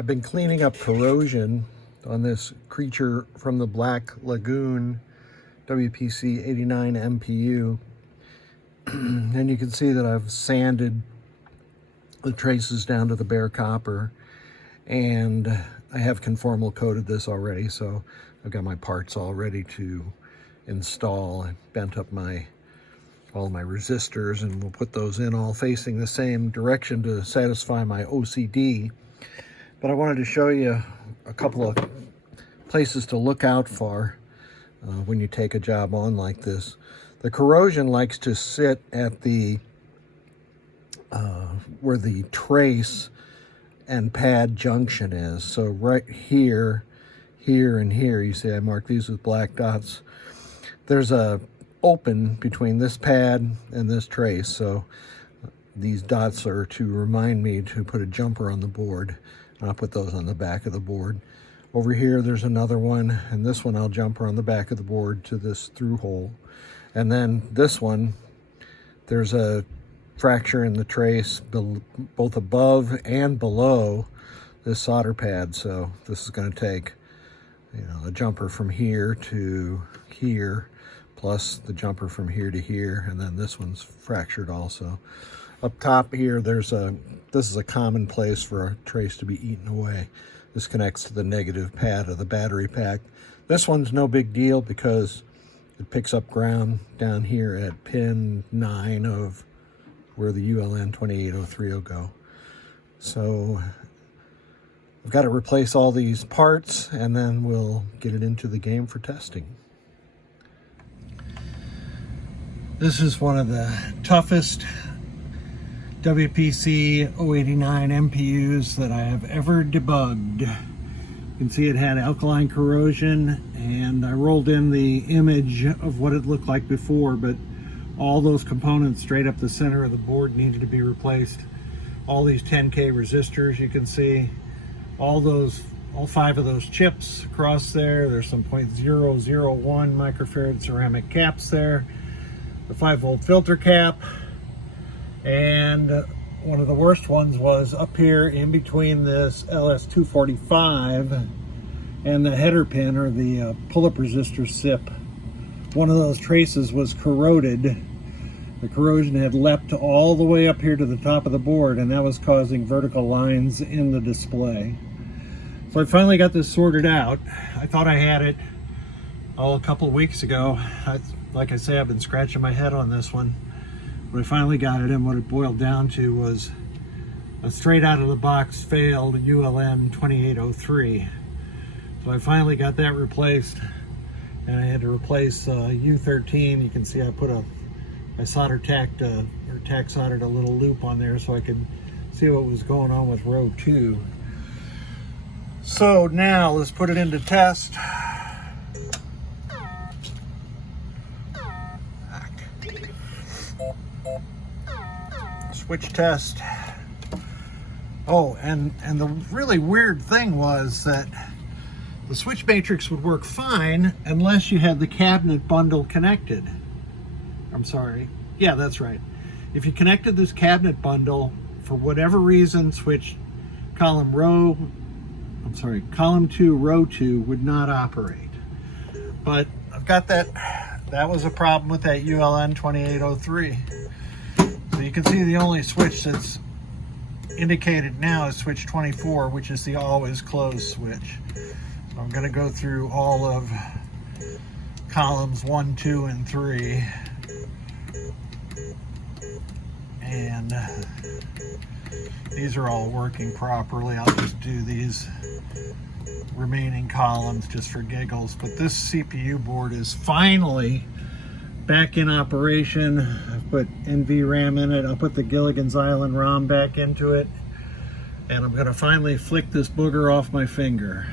I've been cleaning up corrosion on this creature from the Black Lagoon WPC 89 MPU. And you can see that I've sanded the traces down to the bare copper, and I have conformal coated this already, so I've got my parts all ready to install. I bent up all my resistors, and we'll put those in all facing the same direction to satisfy my OCD. But I wanted to show you a couple of places to look out for when you take a job on like this. The corrosion likes to sit at the where the trace and pad junction is. So right here, here, and here, you see I marked these with black dots. There's a open between this pad and this trace, so these dots are to remind me to put a jumper on the board, and I'll put those on the back of the board. Over here there's another one, and this one I'll jumper on the back of the board to this through hole. And then this one, there's a fracture in the trace both above and below this solder pad, so this is going to take, you know, a jumper from here to here, plus the jumper from here to here, and then this one's fractured also. Up top here, this is a common place for a trace to be eaten away. This connects to the negative pad of the battery pack. This one's no big deal because it picks up ground down here at pin 9 of where the ULN 2803 will go. So I've got to replace all these parts, and then we'll get it into the game for testing. This is one of the toughest WPC 089 MPUs that I have ever debugged. You can see it had alkaline corrosion, and I rolled in the image of what it looked like before, but all those components straight up the center of the board needed to be replaced. All these 10K resistors, you can see, all 5 of those chips across there. There's some 0.001 microfarad ceramic caps there, the 5-volt filter cap, and one of the worst ones was up here in between this LS245 and the header pin, or the pull-up resistor SIP. One of those traces was corroded. The corrosion had leapt all the way up here to the top of the board, and that was causing vertical lines in the display. So I finally got this sorted out. I thought I had it a couple of weeks ago. Like I say, I've been scratching my head on this one. But I finally got it, and what it boiled down to was a straight out of the box failed ULN 2803. So I finally got that replaced, and I had to replace U13. You can see I put I tack soldered a little loop on there so I could see what was going on with row 2. So now let's put it into test. Switch test. Oh, and the really weird thing was that the switch matrix would work fine unless you had the cabinet bundle connected. I'm sorry. Yeah, that's right. If you connected this cabinet bundle, for whatever reason, switch column 2, row 2 would not operate. But I've got that. That was a problem with that ULN 2803. So you can see the only switch that's indicated now is switch 24, which is the always closed switch. So I'm going to go through all of columns 1, 2, and 3. And these are all working properly. I'll just do these remaining columns just for giggles. But this CPU board is finally back in operation. I've put NVRAM in it. I'll put the Gilligans Island ROM back into it. And I'm going to finally flick this booger off my finger.